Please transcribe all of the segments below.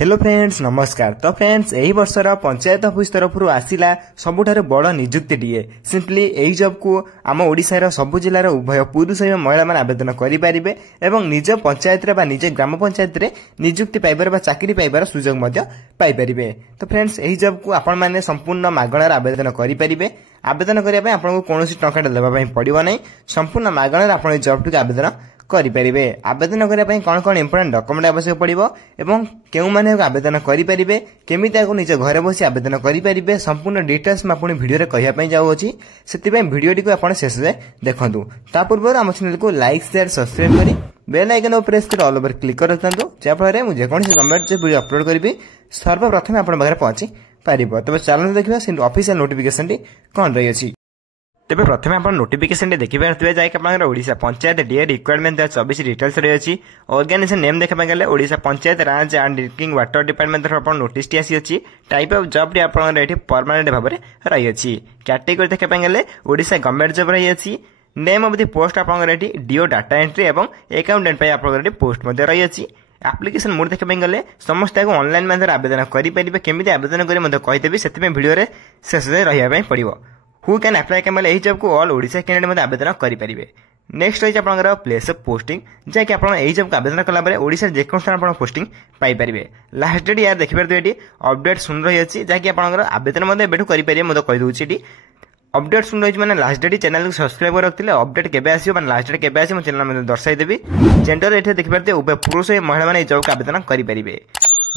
Hello friends नमस्कार। तो friends यही वर्षर पंचायत ऑफिस तरफ आसिला सबुठारु बड़ निजुक्ति टीए। सिंपली यही जॉब को आम ओडिशार सबु जिलार उभय पुरुष एवं महिला माने आवेदन करिपारिबे एवं निज पंचायत रे बा निज ग्राम पंचायत रे निजुक्ति पाइबार बा चाकरी पाइबार सुयोग मध्य पाइ परिबे। तो फ्रेंड्स यही जॉब को आपण माने संपूर्ण मागणार आवेदन करिपारिबे। आवेदन करिया पय आपनको कोनोसी टंका देबा पय पड़िबो नै। संपूर्ण मागणार आपण जॉब टू आवेदन करिपारिबे। आवेदन करिया पय कोन कोन इंपोर्टेंट डॉक्यूमेंट आवश्यक पड़िबो एवं केउ माने आवेदन करिपारिबे केमिति आको निज घरे बसी आवेदन करिपारिबे संपूर्ण डिटेल्स म आपण वीडियो रे कहिया पय जाउ अछि। सेति पय वीडियो टी को आपण शेष रे देखंतु। ता पूर्व हम चैनल को लाइक शेयर सब्सक्राइब करी बेल आइकन को प्रेस कर ऑल ओवर क्लिक कर रखंतु। जे फଳରେ मु जे कोनसी गवर्नमेंट जे वीडियो अपलोड करबी सर्वप्रथम आपण बगरे पहुंची पारिबो। तबे चैनल देखिबा से ऑफिशियल नोटिफिकेशन टी कोन रही अछि। तेज प्रथम आप नोटिफिकेशन देखिए जाए Odisha panchayat DA requirement 2024 details रही अछि। ऑर्गेनाइजेशन नेम देखा गले ओडिशा पंचायत राज एंड ड्रिंकिंग वाटर डिपार्टमेंट तरफ नोटिस टी आसी अछि। टाइप ऑफ जॉब टी आपन परमानेंट भाव में रही अछि। कैटेगरी देखा गले ओडिशा गवर्नमेंट जॉब रही अछि। नेम ऑफ द पोस्ट आपन डीओ डाटा एंट्री एवं अकाउंटेंट आपन पोस्ट रही अछि। एप्लिकेशन मोड देखा गले समस्त ऑनलाइन माध्यम आवेदन करेंगे। केमी आवेदन करें कहीदेवी से वीडियो शेष रहा पड़ो। हु कैन अप्लाई के यही जॉब को ऑल ओडिशा कैंडिडेट आवेदन करेंगे। नेक्स्ट रही आपंकर प्लेस ऑफ पोस्टिंग जैक आप जॉब को आवेदन कला ओडिशा जेको स्थान आप पोस्टिंग पाइपर। लास्ट डेट यार देखिए ये अपडेट सुन रही है जहाँकि आपंकर आवेदन एबेठू करेंगे। मुझे कहीदे अपडेट सुन रही है लास्ट डेट चैनल को सब्सक्राइब कर रखते अपडेट केबे आसीबो माने लास्ट डेट केबे आसीबो चैनल में दर्शाई देबी। जेंडर एठे देखि पारते उभय पुरुष और महिला माने जॉब को आवेदन करेंगे।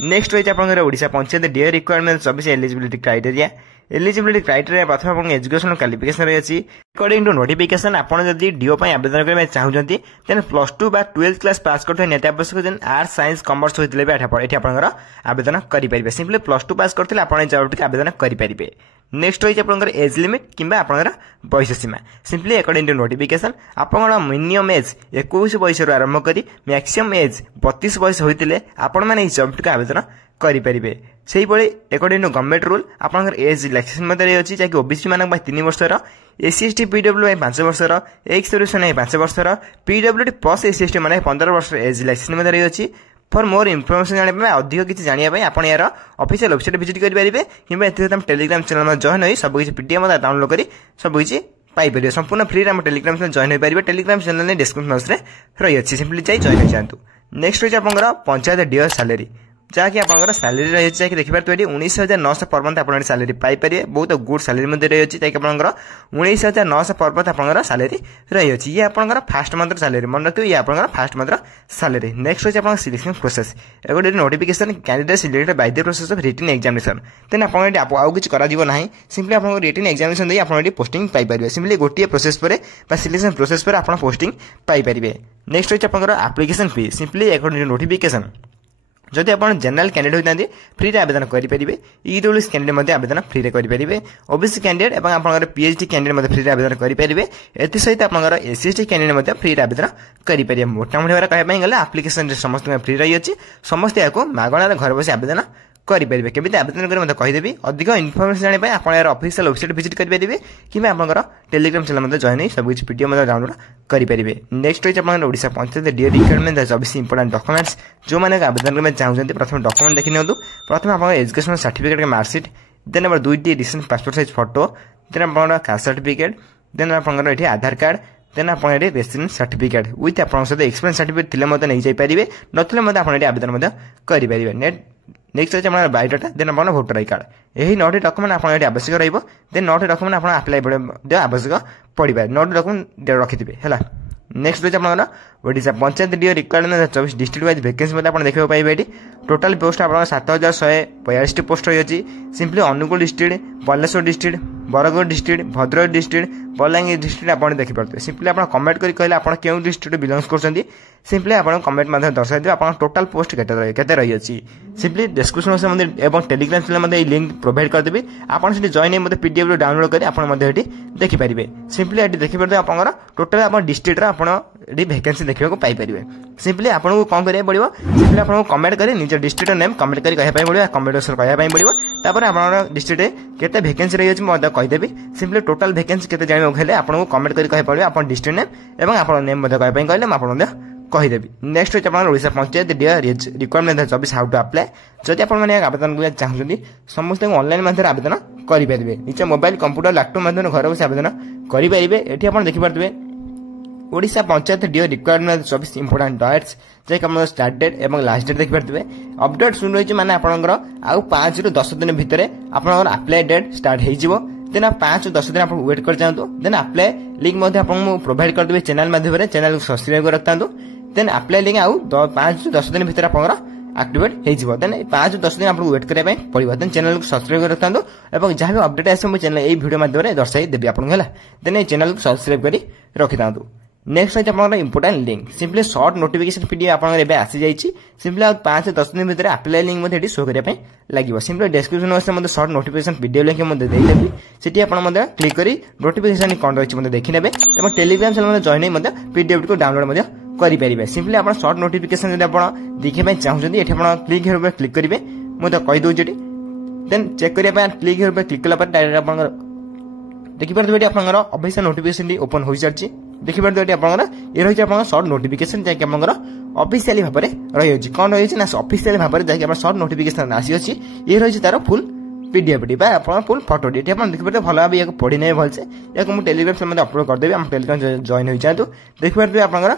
नेक्स्ट रही आपंकर Odisha panchayat DA requirement 24 eligibility criteria. Eligibility criteria प्रथम आपन एजुकेशन क्वालिफिकेशन रही अछि। अकॉर्डिंग टू नोटिफिकेशन आपन जदि डीओ पय आवेदन करबे चाहउजंती देन +2 बा 12th क्लास पास करथै नेता आवश्यक देन आर्ट्स साइंस कॉमर्स होइतले बे एठी आपनकर आवेदन करि परिबे। सिंपली +2 पास करथिले आपन जॉब टिक आवेदन करि परिबे। नेक्स्ट रही आपनकर एज लिमिट किंबा आपनकर बयस सीमा। सिंपली अकॉर्डिंग टू नोटिफिकेशन आपन मिनिमम एज 21 बयस रु आरंभ करी मैक्सिमम एज 32 बयस होइतले आपन माने जॉब टिक आवेदन करेंगे। से अकॉर्डिंग टू गवर्नमेंट रूल आपंकर एज रिलैक्सेशन रही है जहाँकि ओबीसी मान 3 वर्षर एससी पीडब्ल्यू 5 वर्षर एक्स सर्विसमैन 5 वर्षर पीडब्ल्यूडी प्लस एससी मैंने 15 वर्ष एज रिलैक्सेशन रही है। फॉर मोर इनफॉरमेशन जाना अधिक किसी जानापी आप यार ऑफिशियल वेबसाइट विजिट करेंगे कि टेलीग्राम चैनल में जॉइन हो सब किसी पीडीएफ डाउनलोड कर सब किसी पाइपर संपूर्ण फ्री में टेलीग्राम चैनल जॉइन हो पारे। टेलीग्राम चैनल डिस्क्रिप्शन बॉक्स में रही है सिंपली जॉइन हो जातु। नेक्स्ट रही आपंकर पंचायत डीओ सैलरी जहाँकि आप सैलरी रही है देखिए 19,900 पर मंथ आप सैलरी पाइपर। बहुत गुड सैलरी रही है जहाँकि आप 19,900 पर मंथ आप सैलरी रही है। ये आपंकर फास्ट मंथ सैलरी मन रखिए ये आपंकर फास्ट मंथ सैलरी। नेक्स्ट रही आप सिलेक्शन प्रोसेस एक notification candidate selected by the process of written examination then आउ किसी कर सिंपली आप रिटन एग्जामिनेशन दे आप पोस्टिंग पाइपर। सिंपली गोटे प्रोसेस पर सिलेक्शन प्रोसेस पर आप पोस्टिंग पाइपर। नेक्स्ट रही आपंकर application fee simply according to notification जदि आप जनरल कैंडिडेट होती फ्री आवेदन करेंगे। ईडब्ल्यूएस कैंडिडेट आवेदन फ्री करेंगे। ओबीसी कैंडिडेट और आप पीएचडी कैंडिडेट फ्री आवेदन करेंगे। एसहित आप एससी कैंडिडेट फ्री आवेदन करेंगे। मोटामोटी भाव कहवाई गले आप्लिकेशन समस्त फ्री रही है समस्त या मागणार घर बस आवेदन करेंगे। केमी आवेदन करें कहीदेवी अधिक इनफॉरमेशन जानापी आप यार ऑफिशियल वेबसाइट विजिट करेंगे कि आपंकर टेलीग्राम चैनल जॉइन हो सब किसी पीडीएफ डाउनलोड करेंगे। नेक्स्ट रही आप Odisha panchayat DA requirement 24 important documents जो मैंने आवेदन करना चाहते प्रथम डॉक्यूमेंट देखी नियंतु। प्रथम आप education certificate marksheet then number 2 recent passport size photo then आप कास्ट सर्टिफिकेट देन आपंकर ये आधार कार्ड देन आप रेसिडेंस सर्टिफिकेट विथ आप एक्सपीरियंस सर्टिफिकेट थे नहीं जापारे नथिले आप आवेदन करेंगे। नेक्स्ट रही है बायोडाटा देन आप भोटर आई कार्ड यही 9टी डॉक्यूमेंट आप आवश्यक रही देन 9टी डॉक्यूमेंट आप अप्लाई आवश्यक पड़ा 9टी डॉक्यूमेंट रखिथे है। नेक्स्ट रही है Odisha panchayat DEO requirement 24 district wise vacancy आप देखा पाइबे। टोटाल पोस्ट आप 7,142 पोस्ट रही है। Simply Anugul district Baleshwar district Bargarh district Bhadrak district Balangir district आप देखिपे। सिंपली आप कमेंट करके कहले आप क्यों डिस्ट्रिक्ट बिलोंग्स कर सिंपली आप कमेंट माध्यम दर्शाई देते आप टोटाल पोस्ट केते रही है। सिंपली डिस्क्रिप्शन में टेलीग्राम चैनल में लिंक प्रोवाइड करदेवी आप जॉइन मतलब पीडीएफ डाउनलोड कर आप देखिपारे। सिंपली देखिपारे आप टोटाल आप डिस्ट्रिक्ट आप वैकेंसी देखा पाइपर। सिंपली आपको कौन करा पड़ो सिंपली आपको कमेंट कर निज डिस्ट्रिक्ट नेम कमेंट कर पड़ो कमेंट बॉक्स कहवाई पड़ो तापर आप डिस्ट्रिक्ट केते वैकेंसी रही है कहीदेवी। सिंपली टोटाल वैकेंसी केते जाना हेल्ले आपको कमेंट कर पड़ो आप डिस्ट्रिक्ट नेम और आप नेम कहवाई कहले कहीदेवी। नेक्स्ट होची आपन Odisha panchayat dear requirement 24 how to apply. जदि आपन माने आवेदन करबा चाहछन्ती समस्त ऑनलाइन माध्यम आवेदन करि परिबे। निचे मोबाइल कंप्यूटर लैपटॉप माध्यम घर बस आवेदन करि परिबे। एठी आपन देखि परतबे Odisha panchayat dear requirement 24 important dates जे हम स्टार्ट डेट एवं लास्ट डेट देखि परतबे। अपडेट सुन रही माने आपनकर आउ 5 रु 10 दिन भितर आपनकर अप्लाई डेट स्टार्ट हे जिवो। देन 5 10 दिन आप वेट कर चाहतो। देन अप्लाई लिंक मध्ये आपन प्रोवाइड कर देबे चैनल माध्यम रे। चैनल को सब्सक्राइब कर रखतांतो। देन अप्लाई लिंक आउ 5 10 दिन भितर आपनकर एक्टिवेट हे जिवो। देन 5 10 दिन आपन वेट करे पय पड़िबो। देन चैनल को सब्सक्राइब कर रखतांतो एवं जहां भी अपडेट आसे मो चैनल ए वीडियो माध्यम रे दर्शाई देबे आपन हला। देन ए चैनल को सब्सक्राइब करी रखितांतो। नेक्स्ट है आपन important link simply short notification PDF आपन एबे आसी जाईची। सिंपली 5 10 दिन भितर अप्लाई लिंक मध्ये एडी शो करिया पय लागिवो। सिंपली डिस्क्रिप्शन बॉक्स मध्ये शॉर्ट नोटिफिकेशन पीडीएफ लिंक मध्ये देई देबी। सेठी आपन मध्ये क्लिक करी नोटिफिकेशन कोन रहछि मध्ये देखि नेबे एवं टेलीग्राम चैनल मध्ये जॉइन मध्ये पीडीएफ को डाउनलोड मध्ये करि परिबे। सिंपली आपन शॉर्ट नोटिफिकेशन जदि आपन देखि पय चाहउछन्ती एठी आपन क्लिक हेर पे क्लिक करिवे। मो त कहि दउ जेटी देन चेक करिया पय क्लिक हेर पे क्लिक कला पर डायरेक्ट आपन देखि परतबे एठी आपनकर ऑफिशियल नोटिफिकेशन दी ओपन होई सारछि। देखि परतबे एठी आपनकर ए रहि आपनकर शॉर्ट नोटिफिकेशन जे कि आपनकर ऑफिशियली भाबरे रहि अछि। कोन रहि अछि ना ऑफिशियली भाबरे जे कि आपन शॉर्ट नोटिफिकेशन आसी अछि। ए रहि तार फुल पीडीएफ डी बा आपन फुल फोटो डी आपन देखि परते भलो भाबे याको पढि नै भलसे याको मु टेलीग्राम से मध्ये अपलोड कर देबे। हम टेलीग्राम जॉइन होई जातु। देखि परते आपनकर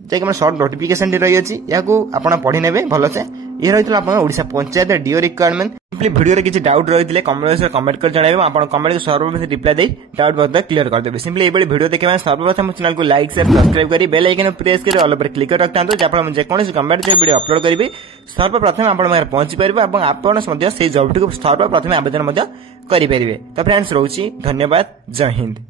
जे कि शॉर्ट नोटिफिकेशन दी रहि अछि याको आपन पढि नेबे भलसे। ए रहितला आपन ओडिशा पंचायत डिओ रिक्वायरमेंट सिंपली वीडियो रे किछि डाउट रहितले कमेंट में कमेंट कर जणाइबे। आपन कमेंट के सर्वप्रथम रिप्लाई देई डाउट बद क्लियर कर देबे। सिंपली एबडी वीडियो देखे सर्वप्रथम चैनल को लाइक शेयर सब्सक्राइब करी बेल आइकन प्रेस करी ऑल पर क्लिक कर रखतांतो। जे आपण जे कोनोसी कमेंट जे वीडियो अपलोड करिवे सर्वप्रथम आपण मार पहुंची परिबे एवं आपण मध्ये सेही जॉब को सर्वप्रथम आवेदन मध्ये करि परिबे। तो फ्रेंड्स रहउची धन्यवाद। जय हिंद।